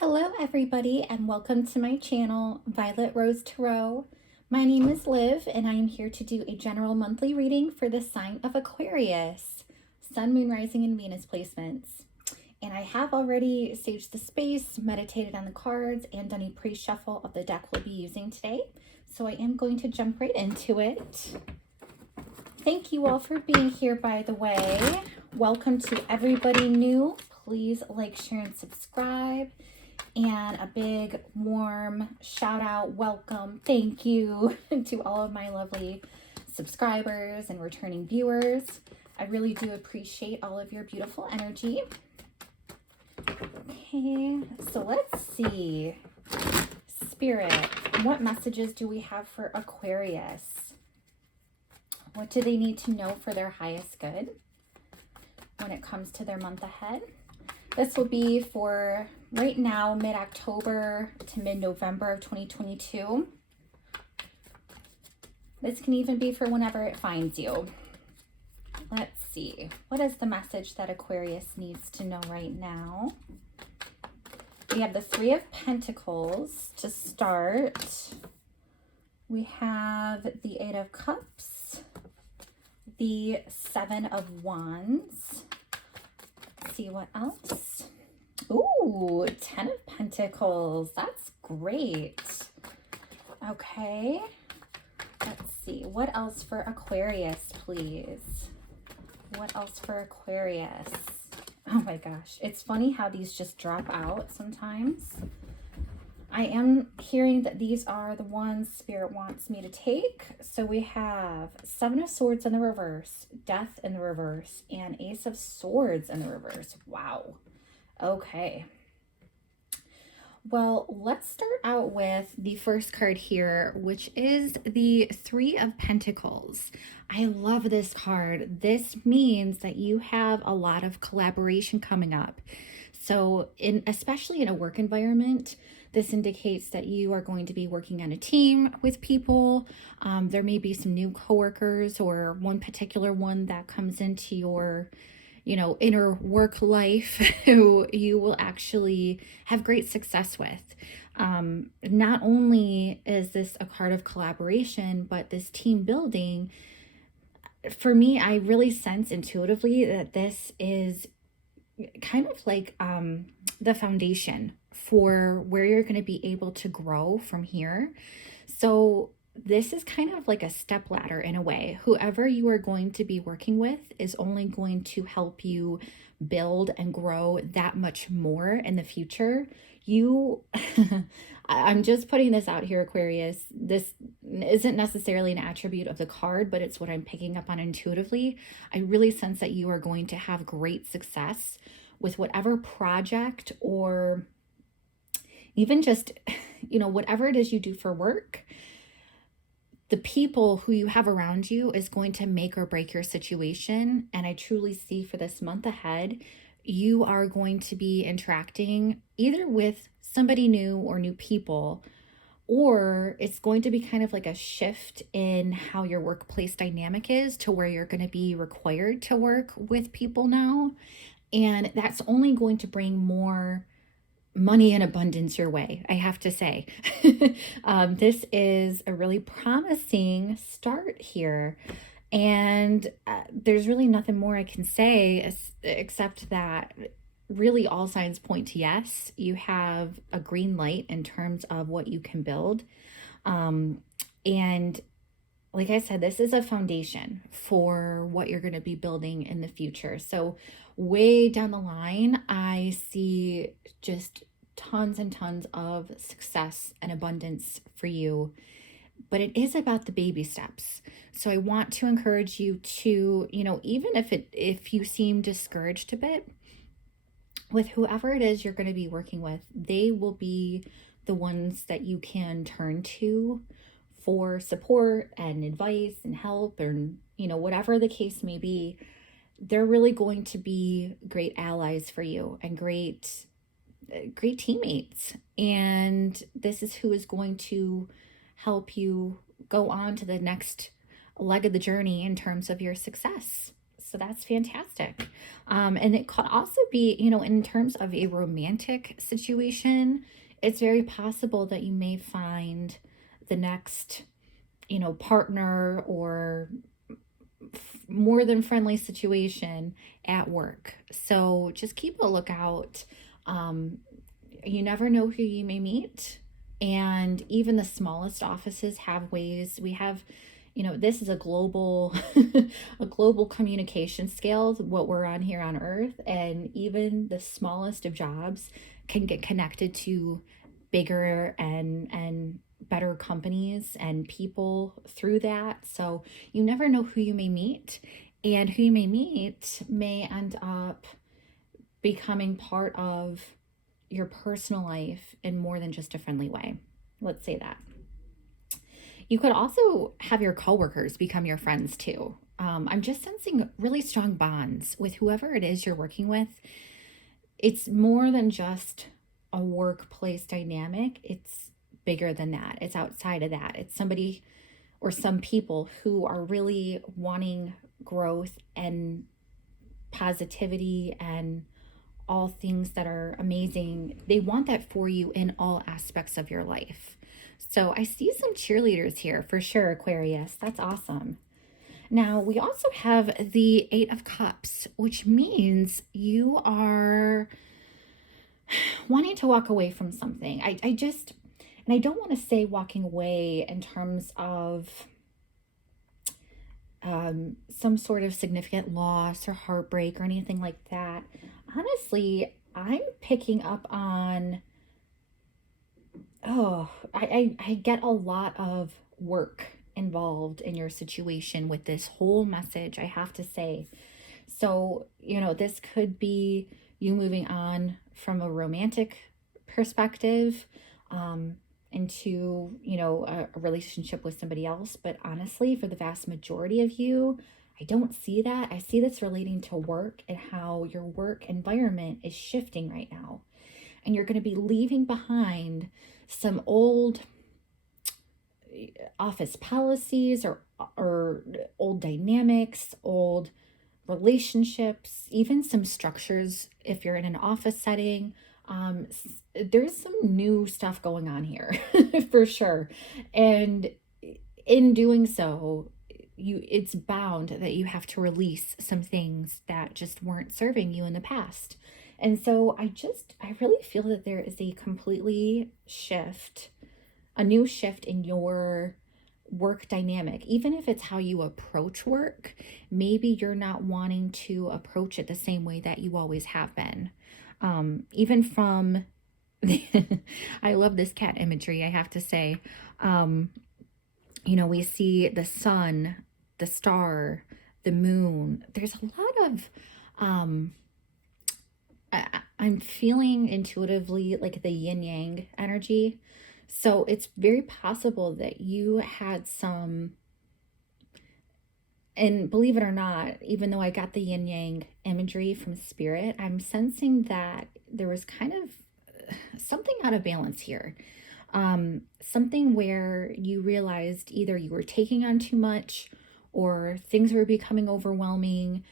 Hello everybody and welcome to my channel, Violet Rose Tarot. My name is Liv and I am here to do a general monthly reading for the sign of Aquarius, Sun, Moon, Rising, and Venus placements. And I have already staged the space, meditated on the cards, and done a pre-shuffle of the deck we'll be using today. So I am going to jump right into it. Thank you all for being here, by the way. Welcome to everybody new. Please like, share, and subscribe. And a big, warm shout out, welcome, thank you to all of my lovely subscribers and returning viewers. I really do appreciate all of your beautiful energy. Okay, so let's see. Spirit, what messages do we have for Aquarius? What do they need to know for their highest good when it comes to their month ahead? This will be for right now, mid-October to mid-November of 2022. This can even be for whenever it finds you. Let's see. What is the message that Aquarius needs to know right now? We have the Three of Pentacles to start. We have the Eight of Cups, the Seven of Wands. Let's see what else. Ooh, 10 of Pentacles. That's great. Okay. Let's see. What else for Aquarius, please? What else for Aquarius? Oh my gosh. It's funny how these just drop out sometimes. I am hearing that these are the ones Spirit wants me to take. So we have Seven of Swords in the reverse, Death in the reverse, and Ace of Swords in the reverse. Wow. Okay. Well, let's start out with the first card here, which is the Three of Pentacles. I love this card. This means that you have a lot of collaboration coming up. So especially in a work environment, this indicates that you are going to be working on a team with people. There may be some new coworkers or one particular one that comes into your inner work life who you will actually have great success with. Not only is this a card of collaboration, but this team building, for me, I really sense intuitively that this is kind of like the foundation for where you're going to be able to grow from here. So this is kind of like a step ladder in a way. Whoever you are going to be working with is only going to help you build and grow that much more in the future. I'm just putting this out here, Aquarius. This isn't necessarily an attribute of the card, but it's what I'm picking up on intuitively. I really sense that you are going to have great success with whatever project or even just, whatever it is you do for work. The people who you have around you is going to make or break your situation. And I truly see for this month ahead, you are going to be interacting either with somebody new or new people, or it's going to be kind of like a shift in how your workplace dynamic is to where you're going to be required to work with people now. And that's only going to bring more money and abundance your way, I have to say. This is a really promising start here. And there's really nothing more I can say except that really all signs point to yes. You have a green light in terms of what you can build. And like I said, this is a foundation for what you're going to be building in the future. So way down the line, I see just tons and tons of success and abundance for you. But it is about the baby steps. So I want to encourage you to, even if you seem discouraged a bit with whoever it is you're going to be working with, they will be the ones that you can turn to for support and advice and help, and whatever the case may be. They're really going to be great allies for you and great teammates. And this is who is going to help you go on to the next leg of the journey in terms of your success. So that's fantastic. And it could also be, you know, in terms of a romantic situation, it's very possible that you may find the next, you know, partner or more than friendly situation at work. So just keep a lookout. Um, you never know who you may meet. And even the smallest offices have ways. We have, you know, this is a global a global communication scale, what we're on here on earth, and even the smallest of jobs can get connected to bigger and better companies and people through that. So you never know who you may meet, and who you may meet may end up becoming part of your personal life in more than just a friendly way. Let's say that. You could also have your coworkers become your friends too. I'm just sensing really strong bonds with whoever it is you're working with. It's more than just a workplace dynamic, it's bigger than that. It's outside of that. It's somebody or some people who are really wanting growth and positivity and all things that are amazing. They want that for you in all aspects of your life. So I see some cheerleaders here for sure, Aquarius. That's awesome. Now, we also have the Eight of Cups, which means you are wanting to walk away from something. I just, and I don't want to say walking away in terms of some sort of significant loss or heartbreak or anything like that. Honestly, I'm picking up on, I get a lot of work involved in your situation with this whole message, I have to say. So, you know, this could be you moving on from a romantic perspective into, you know, a relationship with somebody else. But honestly, for the vast majority of you, I don't see that. I see this relating to work and how your work environment is shifting right now. And you're going to be leaving behind some old office policies or old dynamics, old relationships, even some structures if you're in an office setting. There's some new stuff going on here for sure. And in doing so, it's bound that you have to release some things that just weren't serving you in the past. And so I really feel that there is a new shift in your work dynamic, even if it's how you approach work. Maybe you're not wanting to approach it the same way that you always have been. Even from I love this cat imagery, I have to say. You know, we see the sun, the star, the moon. There's a lot of I'm feeling intuitively like the yin yang energy. So it's very possible that you had some, and believe it or not, even though I got the yin yang imagery from spirit, I'm sensing that there was kind of something out of balance here. Something where you realized either you were taking on too much or things were becoming overwhelming.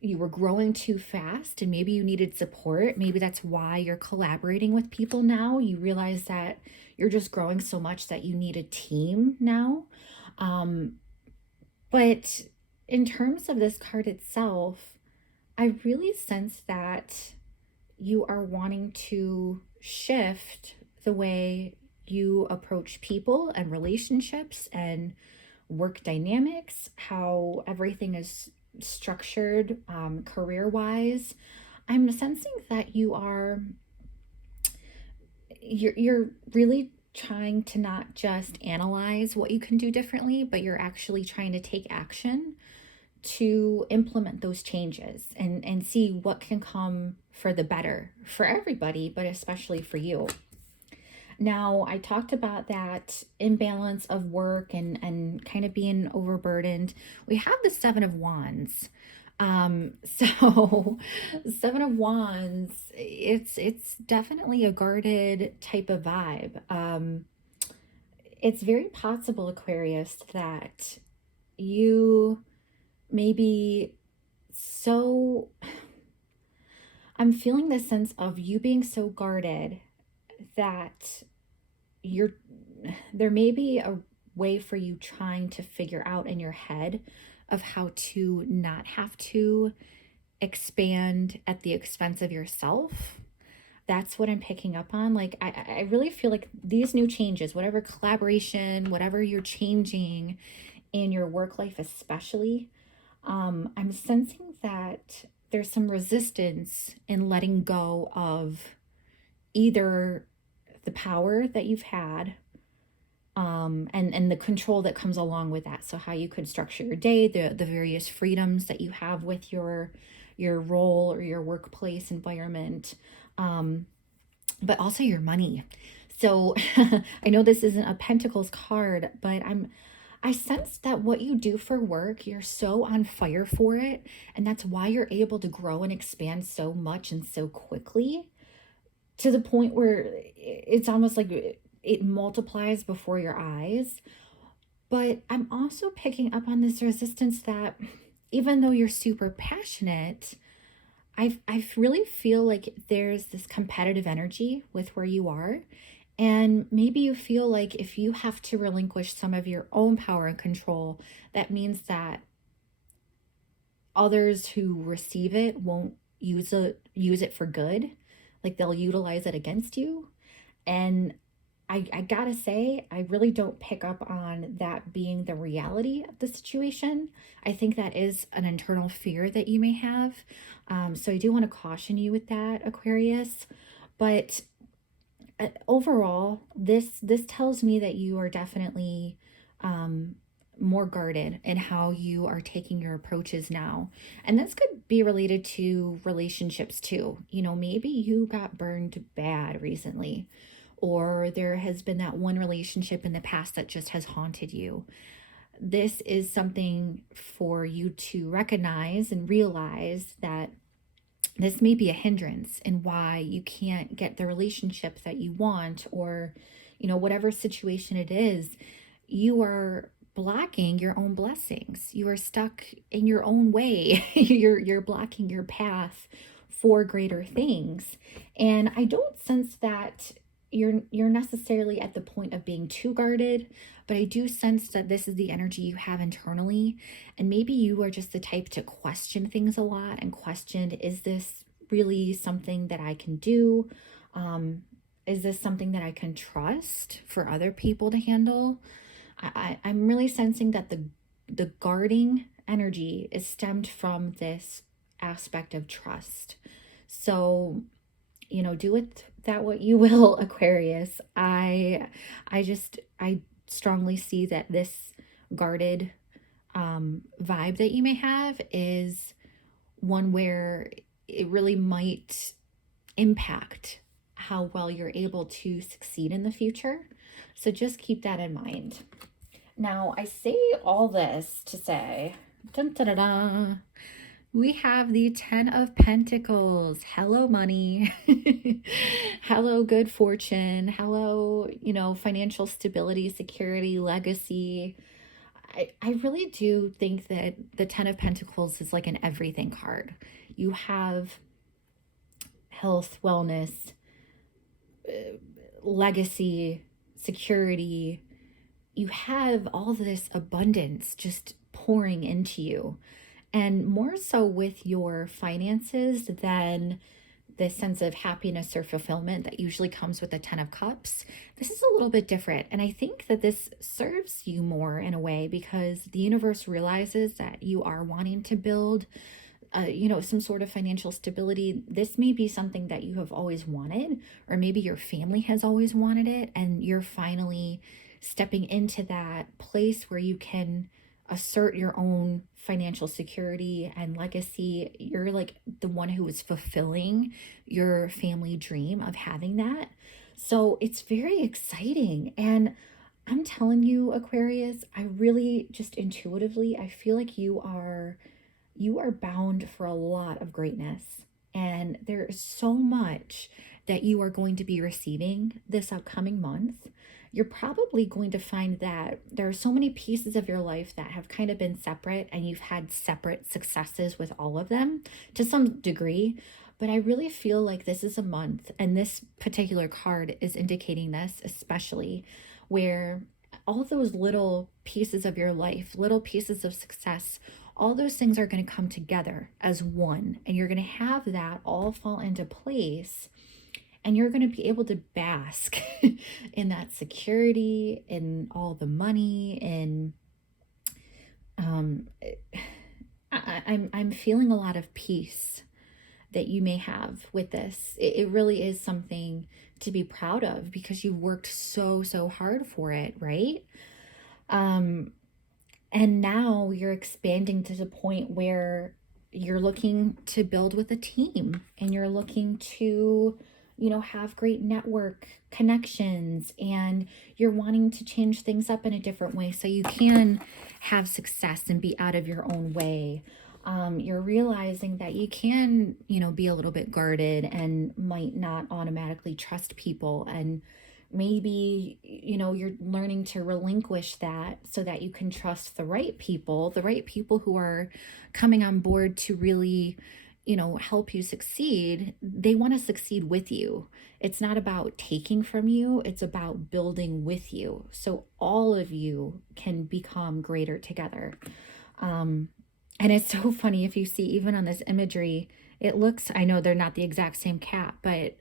You were growing too fast and maybe you needed support. Maybe that's why you're collaborating with people now. You realize that you're just growing so much that you need a team now. But in terms of this card itself, I really sense that you are wanting to shift the way you approach people and relationships and work dynamics, how everything is structured career-wise. I'm sensing that you're really trying to not just analyze what you can do differently, but you're actually trying to take action to implement those changes and see what can come for the better for everybody, but especially for you. Now, I talked about that imbalance of work and kind of being overburdened. We have the Seven of Wands. So Seven of Wands, it's definitely a guarded type of vibe. It's very possible, Aquarius, that you maybe so I'm feeling this sense of you being so guarded that you're there may be a way for you trying to figure out in your head of how to not have to expand at the expense of yourself. That's what I'm picking up on. Like, I really feel like these new changes, whatever collaboration, whatever you're changing in your work life, especially, I'm sensing that there's some resistance in letting go of either the power that you've had, and the control that comes along with that. So how you could structure your day, the various freedoms that you have with your role or your workplace environment, um, but also your money. So I know this isn't a Pentacles card, but I sense that what you do for work, you're so on fire for it, and that's why you're able to grow and expand so much and so quickly, to the point where it's almost like it multiplies before your eyes. But I'm also picking up on this resistance that even though you're super passionate, I really feel like there's this competitive energy with where you are. And maybe you feel like if you have to relinquish some of your own power and control, that means that others who receive it won't use it for good. Like they'll utilize it against you. And I gotta say, I really don't pick up on that being the reality of the situation. I think that is an internal fear that you may have. So I do want to caution you with that, Aquarius. But overall, this tells me that you are definitely more guarded in how you are taking your approaches now. And this could be related to relationships too. You know, maybe you got burned bad recently, or there has been that one relationship in the past that just has haunted you. This is something for you to recognize and realize that this may be a hindrance in why you can't get the relationship that you want, or, you know, whatever situation it is, you are blocking your own blessings. You are stuck in your own way. You're blocking your path for greater things. And I don't sense that you're necessarily at the point of being too guarded, but I do sense that this is the energy you have internally. And maybe you are just the type to question things a lot and question, is this really something that I can do? Is this something that I can trust for other people to handle? I'm really sensing that the guarding energy is stemmed from this aspect of trust. So, you know, do with that what you will, Aquarius. I strongly see that this guarded vibe that you may have is one where it really might impact how well you're able to succeed in the future. So just keep that in mind. Now, I say all this to say, dun, dun, dun, dun, we have the Ten of Pentacles. Hello, money. Hello, good fortune. Hello, you know, financial stability, security, legacy. I really do think that the Ten of Pentacles is like an everything card. You have health, wellness, legacy, security. You have all this abundance just pouring into you. And more so with your finances than the sense of happiness or fulfillment that usually comes with the Ten of Cups. This is a little bit different. And I think that this serves you more in a way because the universe realizes that you are wanting to build, you know, some sort of financial stability. This may be something that you have always wanted, or maybe your family has always wanted it, and you're finally stepping into that place where you can assert your own financial security and legacy. You're like the one who is fulfilling your family dream of having that. So it's very exciting. And I'm telling you, Aquarius, I really just intuitively, I feel like you are bound for a lot of greatness. And there is so much that you are going to be receiving this upcoming month, you're probably going to find that there are so many pieces of your life that have kind of been separate, and you've had separate successes with all of them to some degree. But I really feel like this is a month, and this particular card is indicating this, especially where all those little pieces of your life, little pieces of success, all those things are going to come together as one, and you're going to have that all fall into place, and you're going to be able to bask in that security, in all the money, and um, I'm feeling a lot of peace that you may have with this. It really is something to be proud of because you worked so hard for it, right? Um, and now you're expanding to the point where you're looking to build with a team, and you're looking to, have great network connections, and you're wanting to change things up in a different way so you can have success and be out of your own way. You're realizing that you can, be a little bit guarded and might not automatically trust people. And maybe, you're learning to relinquish that so that you can trust the right people who are coming on board to really, help you succeed. They want to succeed with you. It's not about taking from you, it's about building with you. So all of you can become greater together. And it's so funny if you see, even on this imagery, it looks, I know they're not the exact same cat, but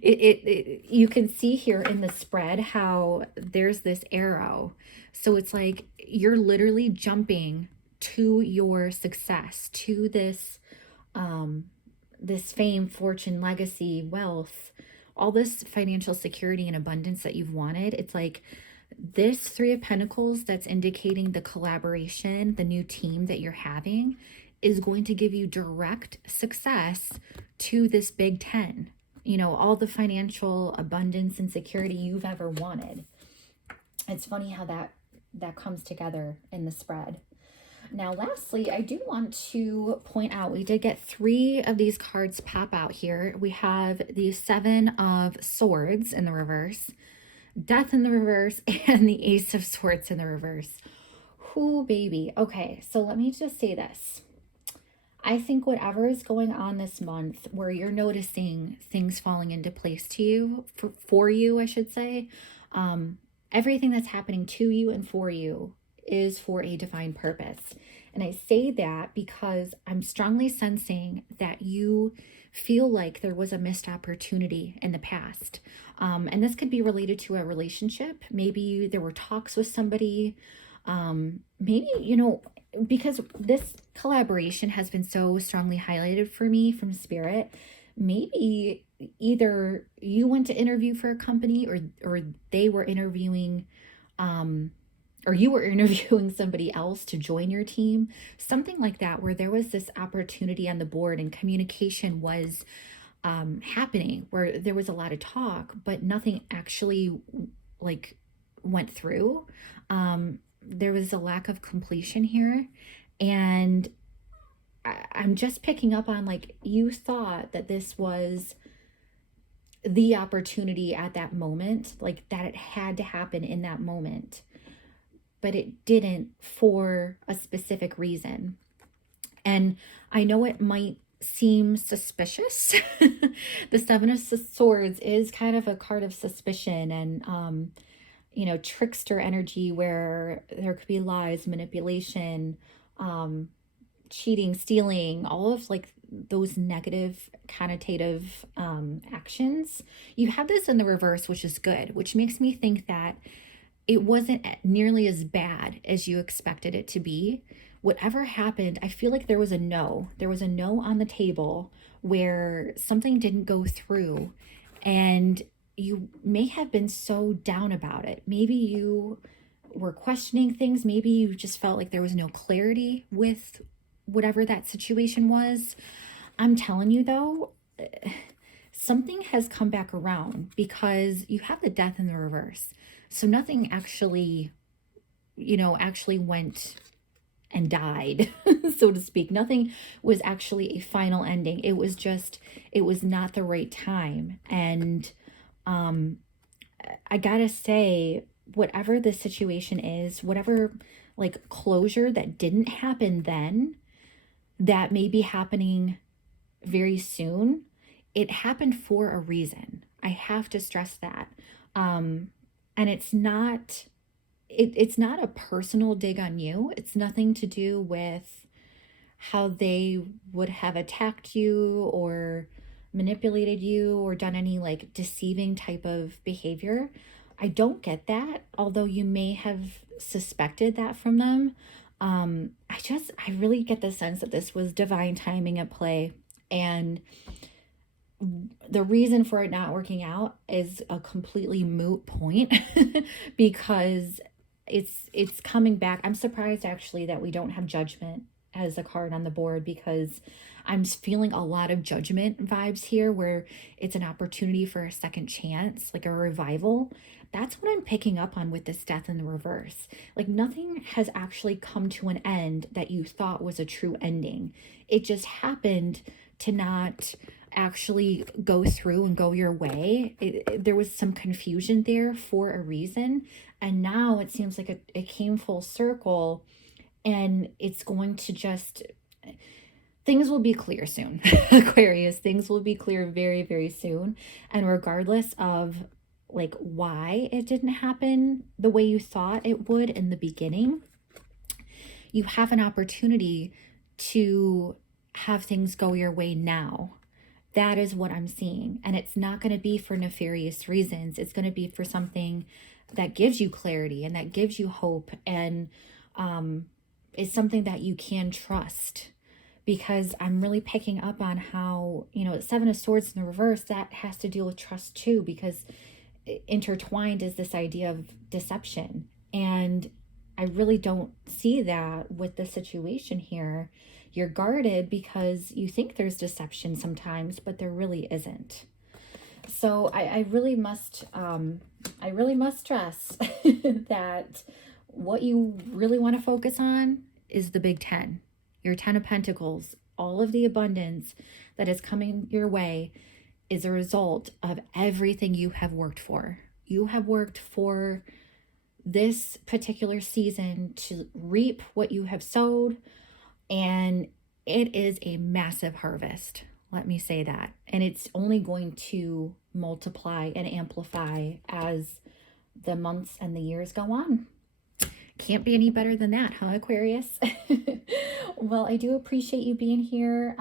you can see here in the spread how there's this arrow. So it's like you're literally jumping to your success, to this fame, fortune, legacy, wealth, all this financial security and abundance that you've wanted. It's like this Three of Pentacles that's indicating the collaboration, the new team that you're having, is going to give you direct success to this big 10. All the financial abundance and security you've ever wanted. It's funny how that comes together in the spread. Now, lastly, I do want to point out, we did get 3 of these cards pop out here. We have the 7 of Swords in the reverse, Death in the reverse, and the Ace of Swords in the reverse. Ooh, baby. Okay, so let me just say this. I think whatever is going on this month where you're noticing things falling into place to you, for you, I should say, everything that's happening to you and for you is for a divine purpose. And I say that because I'm strongly sensing that you feel like there was a missed opportunity in the past. And this could be related to a relationship. Maybe there were talks with somebody. Maybe, because this collaboration has been so strongly highlighted for me from Spirit, maybe either you went to interview for a company, or they were interviewing, or you were interviewing somebody else to join your team, something like that, where there was this opportunity on the board and communication was happening, where there was a lot of talk, but nothing actually went through. There was a lack of completion here. And I'm just picking up on, you thought that this was the opportunity at that moment, that it had to happen in that moment, but it didn't, for a specific reason. And I know it might seem suspicious. The 7 of Swords is kind of a card of suspicion and, trickster energy, where there could be lies, manipulation, cheating, stealing, all of those negative connotative actions. You have this in the reverse, which is good, which makes me think that it wasn't nearly as bad as you expected it to be. Whatever happened, I feel like there was a no. There was a no on the table where something didn't go through, and you may have been so down about it. Maybe you were questioning things. Maybe you just felt like there was no clarity with whatever that situation was. I'm telling you though, something has come back around, because you have the Death in the reverse. So nothing actually went and died, so to speak. Nothing was actually a final ending. It was just, it was not the right time. And I gotta say, whatever the situation is, whatever like closure that didn't happen then, that may be happening very soon, it happened for a reason. I have to stress that. And it's not a personal dig on you. It's nothing to do with how they would have attacked you or manipulated you or done any like deceiving type of behavior. I don't get that, although you may have suspected that from them. I really get the sense that this was divine timing at play. And the reason for it not working out is a completely moot point because it's coming back. I'm surprised actually that we don't have judgment as a card on the board, because I'm feeling a lot of judgment vibes here where it's an opportunity for a second chance, like a revival. That's what I'm picking up on with this death in the reverse. Like nothing has actually come to an end that you thought was a true ending. It just happened to not actually go through and go your way. There was some confusion there for a reason. And now it seems like it came full circle, and it's going to just, things will be clear soon. Aquarius, things will be clear very, very soon. And regardless of like why it didn't happen the way you thought it would in the beginning, you have an opportunity to have things go your way now. That is what I'm seeing. And it's not going to be for nefarious reasons. It's going to be for something that gives you clarity and that gives you hope, and is something that you can trust. Because I'm really picking up on how, Seven of Swords in the reverse, that has to deal with trust too, because intertwined is this idea of deception. And I really don't see that with the situation here. You're guarded because you think there's deception sometimes, but there really isn't. So I really must stress that what you really want to focus on is the big 10, your 10 of Pentacles. All of the abundance that is coming your way is a result of everything you have worked for. You have worked for this particular season to reap what you have sowed, and it is a massive harvest. Let me say that. And it's only going to multiply and amplify as the months and the years go on. Can't be any better than that, huh, Aquarius? Well, I do appreciate you being here.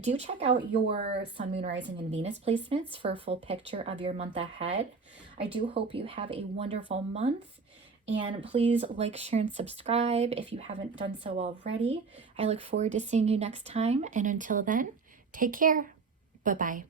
Do check out your Sun, Moon, Rising, and Venus placements for a full picture of your month ahead. I do hope you have a wonderful month. And please like, share, and subscribe if you haven't done so already. I look forward to seeing you next time. And until then, take care. Bye-bye.